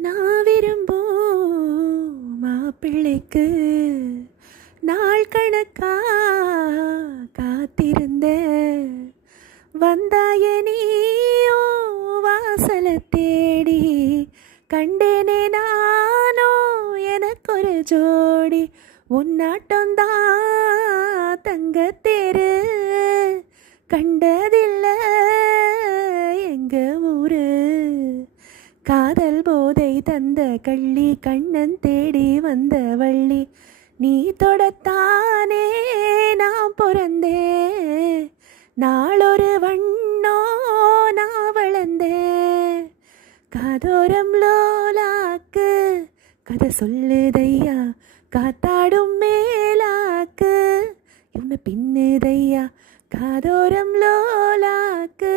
நான் விரும்பும் மாப்பிள்ளைக்கு நாள் கணக்கா காத்திருந்த வந்தாய நீயோ வாசல தேடி கண்டேனே நானோ எனக்கொரு ஜோடி உன்னாட்டம்தான் தங்கத்தேரு கண்டதில்ல எங்க ஊரு காதல் போதை தந்த கள்ளி கண்ணன் தேடி வந்த வள்ளி நீ தொடத்தானே நான் பிறந்தேன் நாளொரு வண்ணோ நான் வளர்ந்தேன் காதோரம் லோலாக்கு கதை சொல்லுதையா காத்தாடும் மேலாக்கு இவனை பின்னுதையா காதோரம் லோலாக்கு